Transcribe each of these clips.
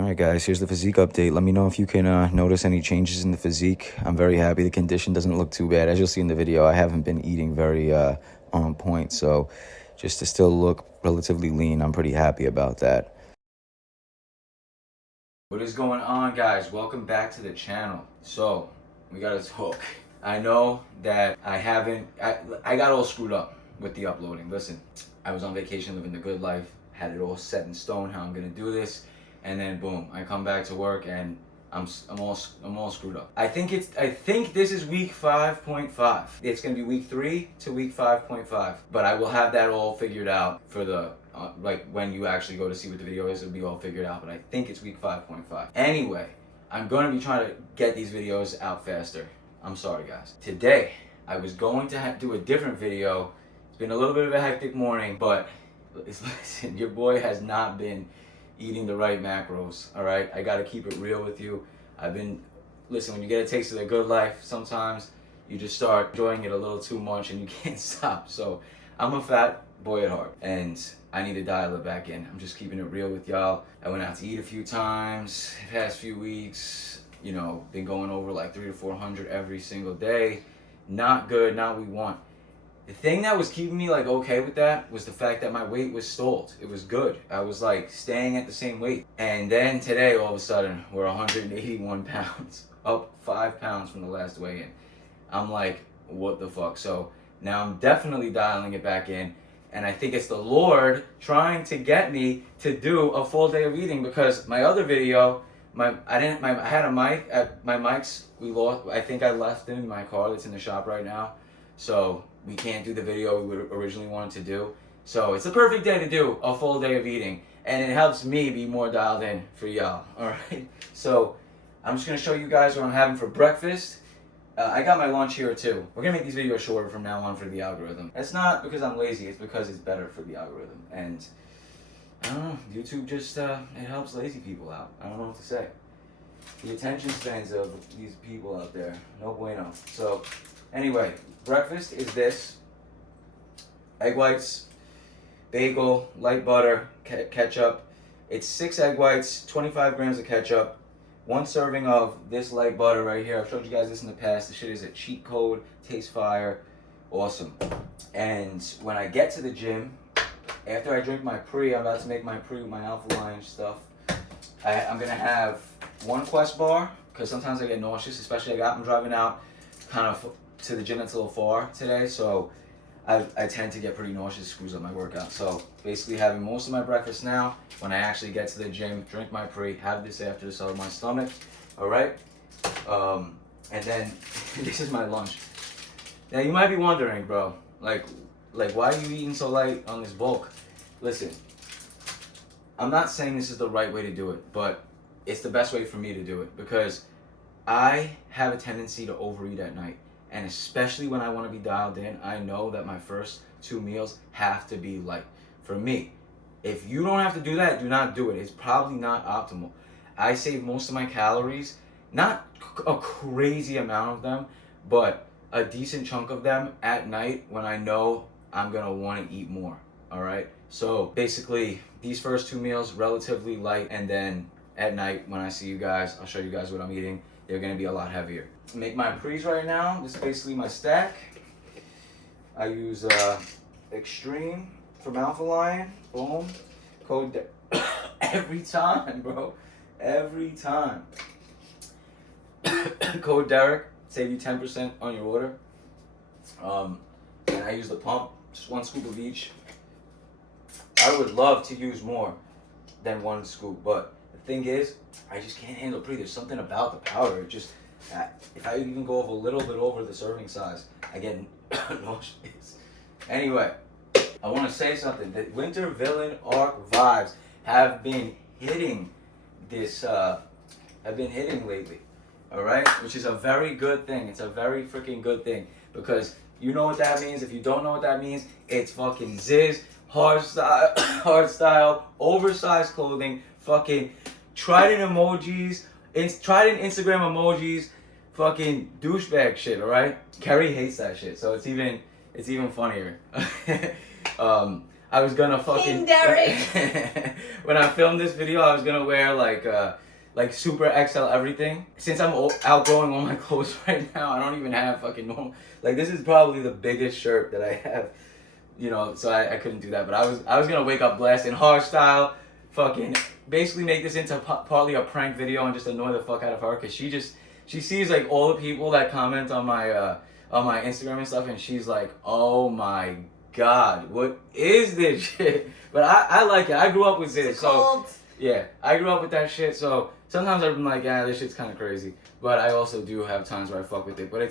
All right, guys, here's the physique update. Let me know if you can notice any changes in the physique. I'm very happy. The condition doesn't look too bad. As you'll see in the video, I haven't been eating very on point, so just to still look relatively lean, I'm pretty happy about that. What is going on, guys? Welcome back to the channel. So, we gotta talk. I know that I got all screwed up with the uploading. Listen, I was on vacation living the good life, had it all set in stone how I'm gonna do this. And then boom, I come back to work and I'm all screwed up. I think this is week 5.5. It's gonna be week 3 to week 5.5. But I will have that all figured out for the like when you actually go to see what the video is. It'll be all figured out. But I think it's week 5.5. Anyway, I'm gonna be trying to get these videos out faster. I'm sorry, guys. Today I was going to do a different video. It's been a little bit of a hectic morning, but listen, your boy has not been eating the right macros, all right? I gotta keep it real with you. Listen, when you get a taste of the good life, sometimes you just start enjoying it a little too much and you can't stop. So I'm a fat boy at heart and I need to dial it back in. I'm just keeping it real with y'all. I went out to eat a few times the past few weeks, you know, been going over like 300 to 400 every single day. Not good, not what we want. The thing that was keeping me like okay with that was the fact that my weight was stalled. It was good. I was like staying at the same weight. And then today, all of a sudden, we're 181 pounds, up 5 pounds from the last weigh-in. I'm like, what the fuck? So now I'm definitely dialing it back in. And I think it's the Lord trying to get me to do a full day of eating, because my other video, I had a mic at my mics. I think I left them in my car that's in the shop right now. So we can't do the video we originally wanted to do. So it's the perfect day to do a full day of eating. And it helps me be more dialed in for y'all. Alright? So I'm just going to show you guys what I'm having for breakfast. I got my lunch here too. We're going to make these videos shorter from now on for the algorithm. It's not because I'm lazy. It's because it's better for the algorithm. And I don't know. YouTube just, it helps lazy people out. I don't know what to say. The attention spans of these people out there. No bueno. So anyway, breakfast is this: egg whites, bagel, light butter, ketchup. It's 6 egg whites, 25 grams of ketchup, 1 serving of this light butter right here. I've showed you guys this in the past. This shit is a cheat code, tastes fire, awesome. And when I get to the gym, after I drink my pre, I'm about to make my pre with my Alpha Lion stuff. I'm gonna have 1 Quest bar, because sometimes I get nauseous, especially I'm driving out kind of to the gym that's a little far today, so I tend to get pretty nauseous, screws up my workout. So basically having most of my breakfast now. When I actually get to the gym, drink my pre, have this after to settle my stomach. All right, and then this is my lunch. Now you might be wondering, bro, like why are you eating so light on this bulk? Listen, I'm not saying this is the right way to do it, but it's the best way for me to do it, because I have a tendency to overeat at night. And especially when I want to be dialed in, I know that my first 2 meals have to be light. For me, if you don't have to do that, do not do it. It's probably not optimal. I save most of my calories, not a crazy amount of them, but a decent chunk of them at night when I know I'm going to want to eat more. All right? So basically, these first 2 meals, relatively light. And then at night, when I see you guys, I'll show you guys what I'm eating. They're going to be a lot heavier. Make my pre's right now. This is basically my stack. I use Extreme from Alpha Lion. Boom. Code every time, bro. Every time. Code Derick. Save you 10% on your order. And I use the pump. Just 1 scoop of each. I would love to use more than 1 scoop, but the thing is, I just can't handle pre. There's something about the powder. It just, if I even go a little bit over the serving size, I get nauseous. Anyway, I want to say something. The Winter Villain Arc vibes have been hitting this, have been hitting lately. All right? Which is a very good thing. It's a very freaking good thing, because you know what that means. If you don't know what that means, it's fucking Ziz, hard style, oversized clothing, fucking Trident emojis, Trident Instagram emojis, fucking douchebag shit, alright? Kerry hates that shit, so it's even funnier. I was gonna fucking King Derick. when I filmed this video, I was gonna wear like super XL everything. Since I'm outgrowing all my clothes right now, I don't even have fucking normal. Like this is probably the biggest shirt that I have, you know. So I couldn't do that. But I was gonna wake up blessed in hard style, fucking basically make this into partly a prank video and just annoy the fuck out of her, cause she sees like all the people that comment on my Instagram and stuff, and she's like, oh my god, what is this shit? But I like it. I grew up with this, so yeah, I grew up with that shit. So sometimes I'm like, yeah, this shit's kind of crazy. But I also do have times where I fuck with it. But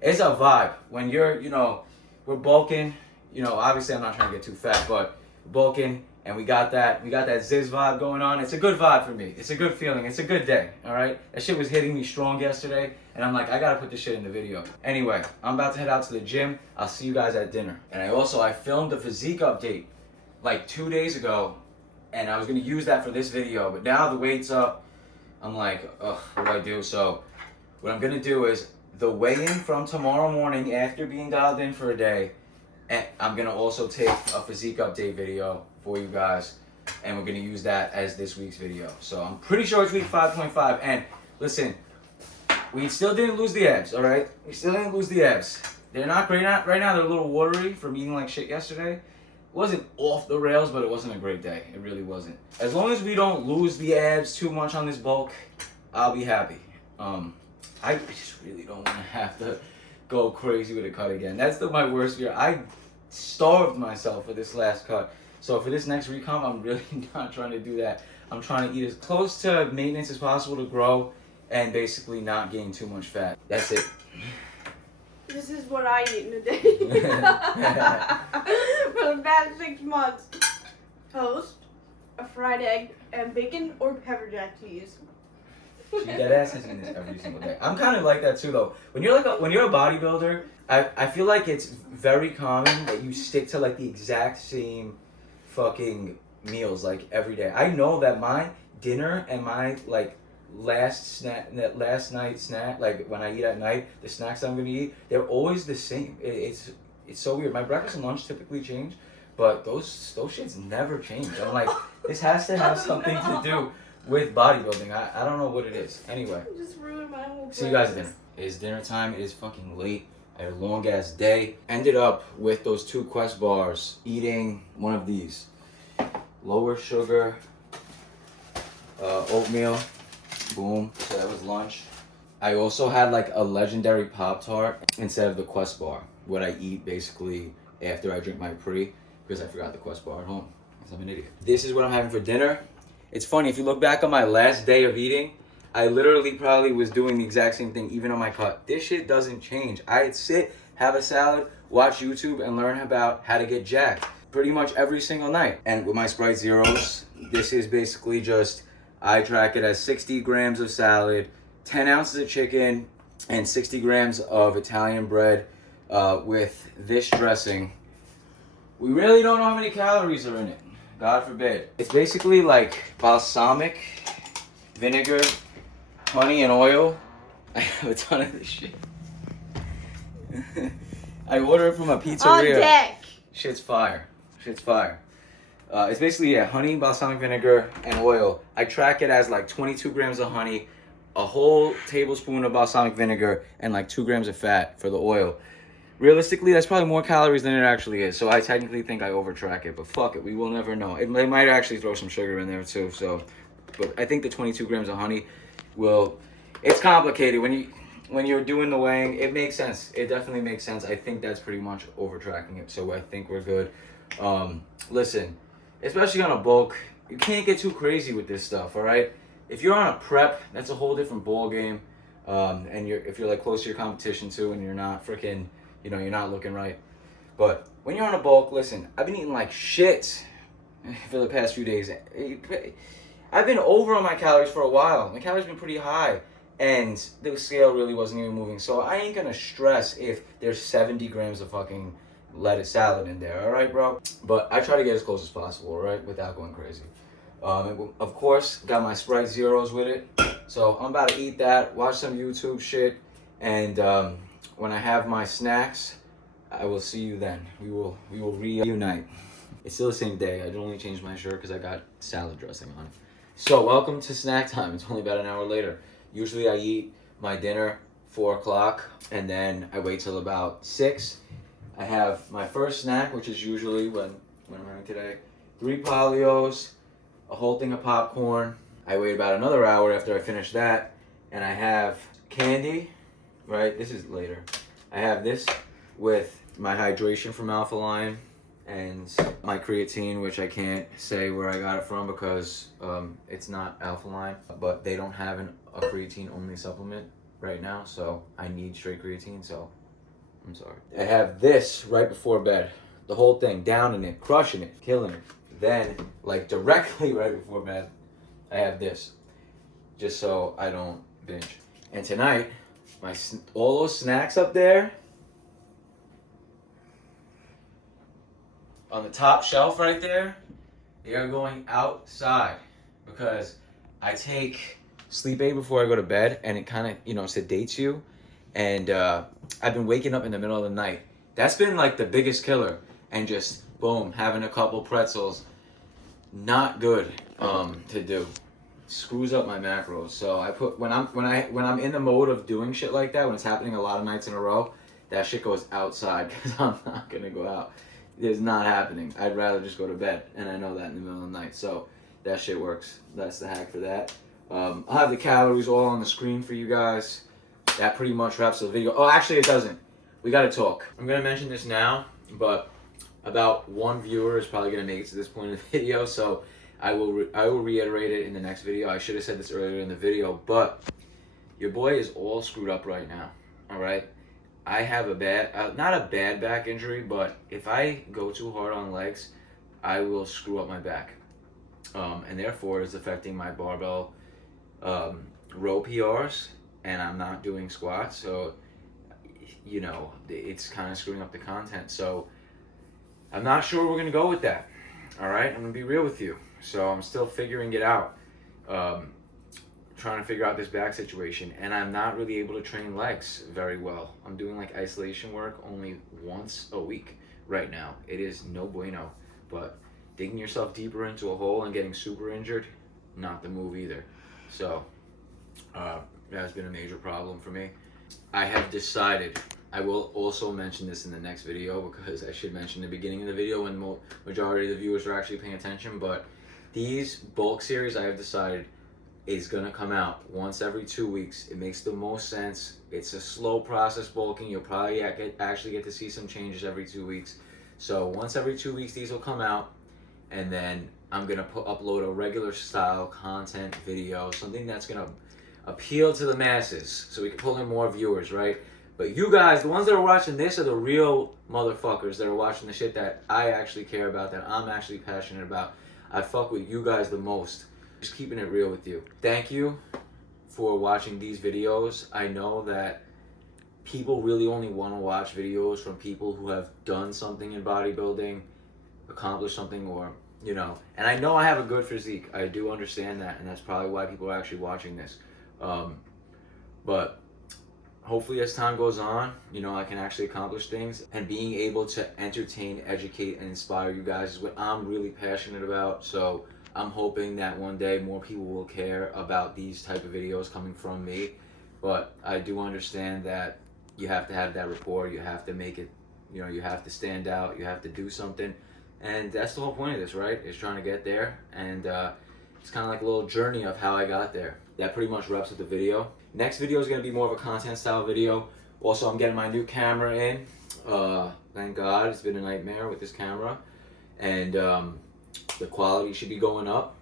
it's a vibe when you're, you know, we're bulking. You know, obviously I'm not trying to get too fat, but bulking, and we got that Ziz vibe going on. It's a good vibe for me. It's a good feeling. It's a good day. All right, that shit was hitting me strong yesterday, and I'm like, I gotta put this shit in the video. Anyway, I'm about to head out to the gym. I'll see you guys at dinner. And I filmed a physique update like 2 days ago, and I was gonna use that for this video, but now the weight's up. I'm like, ugh, what do I do? So what I'm gonna do is the weigh-in from tomorrow morning after being dialed in for a day, and I'm gonna also take a physique update video for you guys, and we're gonna use that as this week's video. So I'm pretty sure it's week 5.5, and listen, we still didn't lose the abs, all right? We still didn't lose the abs. They're not great right now. They're a little watery from eating like shit yesterday. It wasn't off the rails, but it wasn't a great day. It really wasn't. As long as we don't lose the abs too much on this bulk, I'll be happy. I just really don't want to have to go crazy with a cut again. That's my worst fear. I starved myself for this last cut. So for this next recomp, I'm really not trying to do that. I'm trying to eat as close to maintenance as possible to grow and basically not gain too much fat. That's it. This is what I eat in a day. For the past 6 months. Toast, a fried egg, and bacon or pepper jack cheese. She dead ass has eaten this every single day. I'm kind of like that too, though. When you're a bodybuilder, I feel like it's very common that you stick to like the exact same fucking meals like every day. I know that my dinner and my like last night snack, like when I eat at night, the snacks I'm gonna eat, they're always the same. It's so weird. My breakfast and lunch typically change, but those shits never change. I'm like, this has to have something to do with bodybuilding. I don't know what it is. Anyway, Just ruined my whole see you guys at dinner. It is dinner time. It is fucking late. I had a long ass day. Ended up with those 2 Quest bars, eating one of these. Lower sugar, oatmeal. Boom. So that was lunch. I also had like a legendary Pop-Tart instead of the Quest bar. What I eat basically after I drink my pre, because I forgot the Quest bar at home. Because I'm an idiot. This is what I'm having for dinner. It's funny, if you look back on my last day of eating, I literally probably was doing the exact same thing even on my cut. This shit doesn't change. I'd sit, have a salad, watch YouTube, and learn about how to get jacked pretty much every single night. And with my Sprite Zeros, this is basically just, I track it as 60 grams of salad, 10 ounces of chicken, and 60 grams of Italian bread with this dressing. We really don't know how many calories are in it. God forbid. It's basically like balsamic vinegar, honey, and oil. I have a ton of this shit. I order it from a pizzeria. On deck. Shit's fire. Shit's fire. It's basically, yeah, honey, balsamic vinegar, and oil. I track it as like 22 grams of honey, a whole tablespoon of balsamic vinegar, and like 2 grams of fat for the oil. Realistically, that's probably more calories than it actually is. So I technically think I overtrack it, but fuck it, we will never know. They might actually throw some sugar in there too. So, but I think the 22 grams of honey will. It's complicated when you're doing the weighing. It makes sense. It definitely makes sense. I think that's pretty much overtracking it. So I think we're good. Listen, especially on a bulk, you can't get too crazy with this stuff. All right. If you're on a prep, that's a whole different ball game. And if you're like close to your competition too, and you're not freaking. You know, you're not looking right. But when you're on a bulk, listen, I've been eating like shit for the past few days. I've been over on my calories for a while. My calories been pretty high. And the scale really wasn't even moving. So I ain't going to stress if there's 70 grams of fucking lettuce salad in there. All right, bro? But I try to get as close as possible, all right? Without going crazy. Of course, got my Sprite Zeros with it. So I'm about to eat that, watch some YouTube shit, and... when I have my snacks, I will see you then. We will reunite. It's still the same day. I only changed my shirt because I got salad dressing on it. So welcome to snack time. It's only about an hour later. Usually I eat my dinner 4 o'clock and then I wait till about 6. I have my first snack, which is usually when I'm having today, 3 Polios, a whole thing of popcorn. I wait about another hour after I finish that, and I have candy, right? This is later. I have this with my hydration from Alpha Lion and my creatine, which I can't say where I got it from because it's not Alpha Lion, but they don't have a creatine only supplement right now, so I need straight creatine, so I'm sorry. I have this right before bed. The whole thing, downing it, crushing it, killing it. Then, like directly right before bed, I have this, just so I don't binge. And tonight, all those snacks up there, on the top shelf right there, they are going outside because I take sleep aid before I go to bed, and it kind of, sedates you. And I've been waking up in the middle of the night. That's been like the biggest killer. And just boom, having a couple pretzels, not good to do. Screws up my macros. So I put when I'm in the mode of doing shit like that, when it's happening a lot of nights in a row, that shit goes outside because I'm not gonna go out. It's not happening. I'd rather just go to bed, and I know that in the middle of the night. So that shit works. That's the hack for that. I'll have the calories all on the screen for you guys. That pretty much wraps the video. Oh, actually, it doesn't. We gotta talk. I'm gonna mention this now, but about 1 viewer is probably gonna make it to this point in the video, so I will reiterate it in the next video. I should have said this earlier in the video, but your boy is all screwed up right now. All right, I have a bad, not a bad back injury, but if I go too hard on legs, I will screw up my back, and therefore it's affecting my barbell row PRs, and I'm not doing squats, so it's kind of screwing up the content. So I'm not sure we're gonna go with that. All right, I'm gonna be real with you. So I'm still figuring it out, trying to figure out this back situation, and I'm not really able to train legs very well. I'm doing like isolation work only once a week right now. It is no bueno, but digging yourself deeper into a hole and getting super injured, not the move either. So that has been a major problem for me. I have decided, I will also mention this in the next video because I should mention the beginning of the video when majority of the viewers are actually paying attention, but these bulk series I have decided is gonna come out once every 2 weeks. It makes the most sense. It's a slow process bulking. You'll probably actually get to see some changes every 2 weeks. So once every 2 weeks these will come out, and then I'm gonna upload a regular style content video, something that's gonna appeal to the masses so we can pull in more viewers, right? But you guys, the ones that are watching this, are the real motherfuckers that are watching the shit that I actually care about, that I'm actually passionate about. I fuck with you guys the most. Just keeping it real with you. Thank you for watching these videos. I know that people really only want to watch videos from people who have done something in bodybuilding, accomplished something, or and I know I have a good physique. I do understand that, and that's probably why people are actually watching this. But hopefully as time goes on, I can actually accomplish things, and being able to entertain, educate, and inspire you guys is what I'm really passionate about. So I'm hoping that one day more people will care about these type of videos coming from me. But I do understand that you have to have that rapport, you have to make it, you have to stand out, you have to do something. And that's the whole point of this, right? Is trying to get there. And it's kind of like a little journey of how I got there. That pretty much wraps up the video. Next video is going to be more of a content style video. Also, I'm getting my new camera in. Thank God. It's been a nightmare with this camera. And the quality should be going up.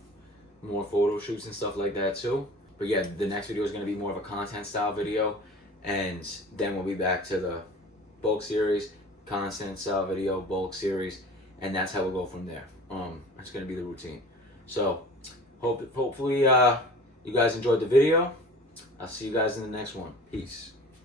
More photo shoots and stuff like that too. But yeah, the next video is going to be more of a content style video. And then we'll be back to the bulk series, content style video, bulk series. And that's how we'll go from there. That's going to be the routine. So hopefully you guys enjoyed the video. I'll see you guys in the next one. Peace.